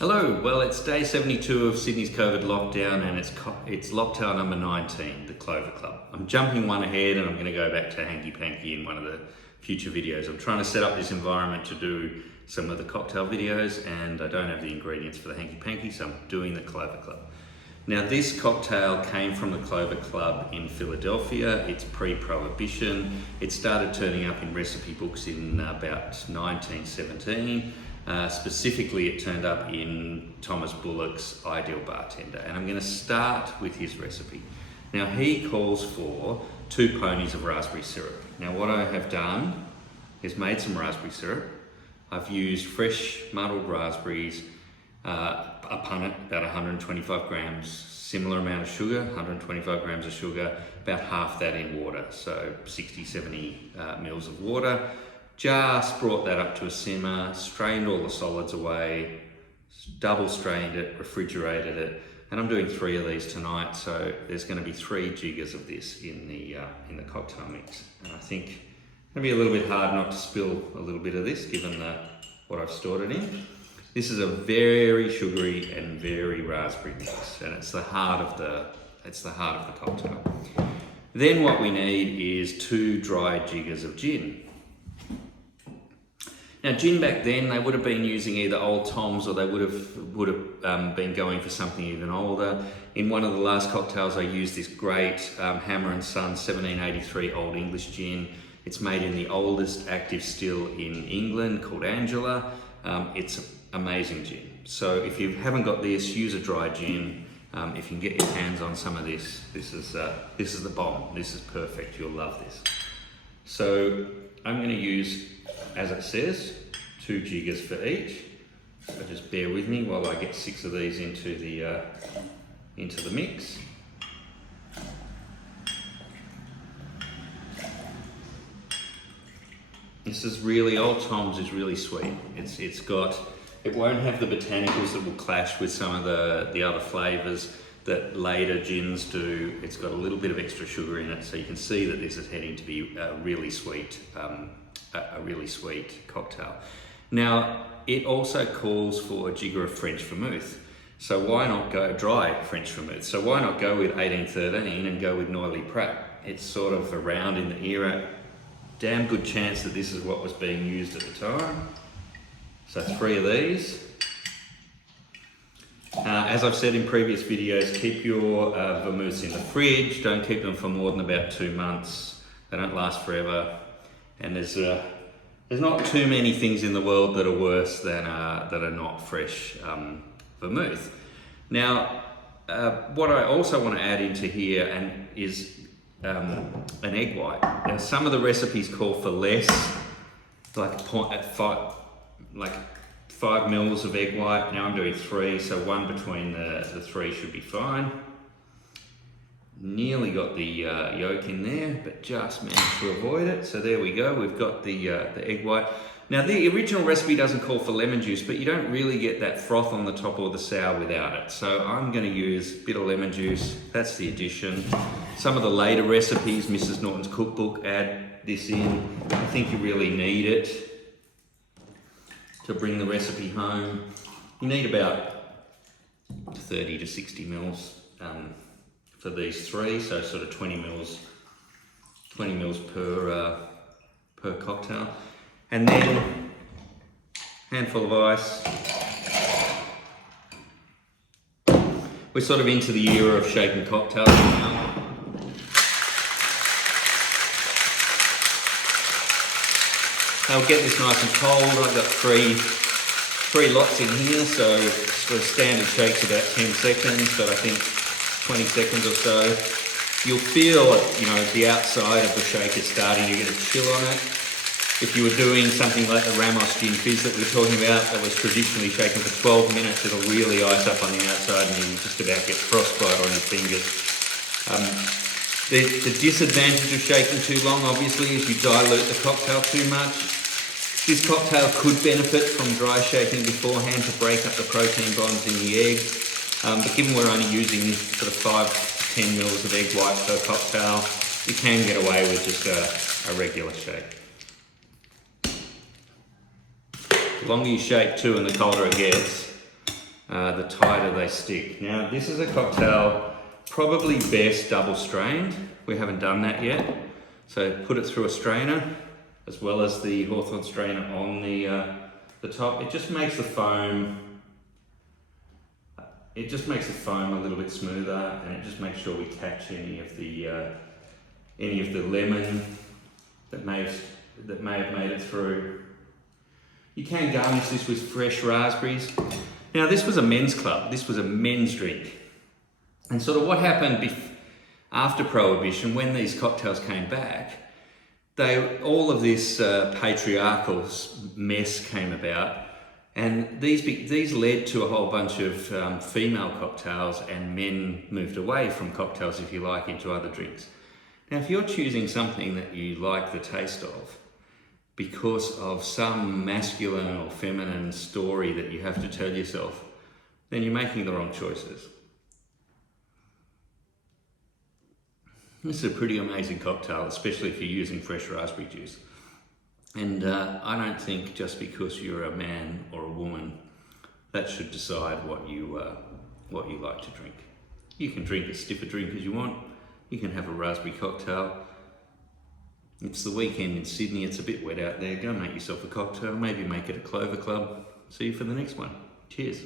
Hello, well it's day 72 of Sydney's COVID lockdown and it's lockdown number 19, the Clover Club. I'm jumping one ahead and I'm going to go back to Hanky Panky in one of the future videos. I'm trying to set up this environment to do some of the cocktail videos and I don't have the ingredients for the Hanky Panky, so I'm doing the Clover Club. Now this cocktail came from the Clover Club in Philadelphia. It's pre-prohibition. It started turning up in recipe books in about 1917. Specifically, it turned up in Thomas Bullock's Ideal Bartender, and I'm going to start with his recipe. Now, he calls for 2 ponies of raspberry syrup. Now, what I have done is made some raspberry syrup. I've used fresh muddled raspberries, a punnet, about 125 grams, similar amount of sugar, 125 grams of sugar, about half that in water, so 60, 70 mils of water. Just brought that up to a simmer, strained all the solids away, double strained it, refrigerated it, and I'm doing 3 of these tonight, so there's going to be 3 jiggers of this in the cocktail mix. And I think it's going to be a little bit hard not to spill a little bit of this, given what I've stored it in. This is a very sugary and very raspberry mix, and it's the heart of the cocktail. Then what we need is 2 dry jiggers of gin. Now gin back then, they would have been using either Old Toms or they would have been going for something even older. In one of the last cocktails I used this great Hammer and Son 1783 Old English gin. It's made in the oldest active still in England called Angela. It's amazing gin. So if you haven't got this, use a dry gin. If you can get your hands on some of this, this is the bomb. This is perfect, you'll love this. So I'm going to use, as it says, 2 jiggers for each. So just bear with me while I get 6 of these into the mix. This is really, Old Tom's is really sweet. It won't have the botanicals that will clash with some of the other flavours that later gins do. It's got a little bit of extra sugar in it, so you can see that this is heading to be a really sweet cocktail. Now, it also calls for a jigger of French vermouth. So why not go dry French vermouth? So why not go with 1813 and go with Noilly Prat? It's sort of around in the era. Damn good chance that this is what was being used at the time. So 3 of these. As I've said in previous videos, keep your vermouths in the fridge. Don't keep them for more than about 2 months. They don't last forever. And there's not too many things in the world that are worse than that are not fresh vermouth. Now, what I also want to add into here is an egg white. Now, some of the recipes call for less, like 5 mils of egg white. Now I'm doing 3, so 1 between the 3 should be fine. Nearly got the yolk in there, but just managed to avoid it. So there we go, we've got the egg white. Now the original recipe doesn't call for lemon juice, but you don't really get that froth on the top or the sour without it. So I'm going to use a bit of lemon juice, that's the addition. Some of the later recipes, Mrs. Norton's cookbook, add this in. I think you really need it to bring the recipe home. You need about 30 to 60 mils for these 3, so sort of 20 mils per cocktail. And then handful of ice. We're sort of into the era of shaken cocktails now. I'll get this nice and cold. I've got three lots in here, so for a standard shake's about 10 seconds, but I think 20 seconds or so. You'll feel, the outside of the shaker starting to get a chill on it. If you were doing something like the Ramos Gin Fizz that we were talking about, that was traditionally shaken for 12 minutes, it'll really ice up on the outside and you just about get frostbite on your fingers. The disadvantage of shaking too long, obviously, is you dilute the cocktail too much. This cocktail could benefit from dry shaking beforehand to break up the protein bonds in the egg. But given we're only using sort of 5 to 10 mils of egg white per cocktail, you can get away with just a regular shake. The longer you shake too and the colder it gets, the tighter they stick. Now, this is a cocktail probably best double strained. We haven't done that yet. So put it through a strainer, as well as the Hawthorn strainer on the top. It just makes the foam, a little bit smoother, and it just makes sure we catch any of the lemon that may have made it through. You can garnish this with fresh raspberries. Now, this was a men's club. This was a men's drink. And sort of what happened after Prohibition, when these cocktails came back, all of this patriarchal mess came about, and these led to a whole bunch of female cocktails, and men moved away from cocktails, if you like, into other drinks. Now, if you're choosing something that you like the taste of because of some masculine or feminine story that you have to tell yourself, then you're making the wrong choices. This is a pretty amazing cocktail, especially if you're using fresh raspberry juice. And I don't think just because you're a man or a woman, that should decide what you like to drink. You can drink as stiff a drink as you want. You can have a raspberry cocktail. It's the weekend in Sydney, it's a bit wet out there. Go make yourself a cocktail, maybe make it a Clover Club. See you for the next one. Cheers.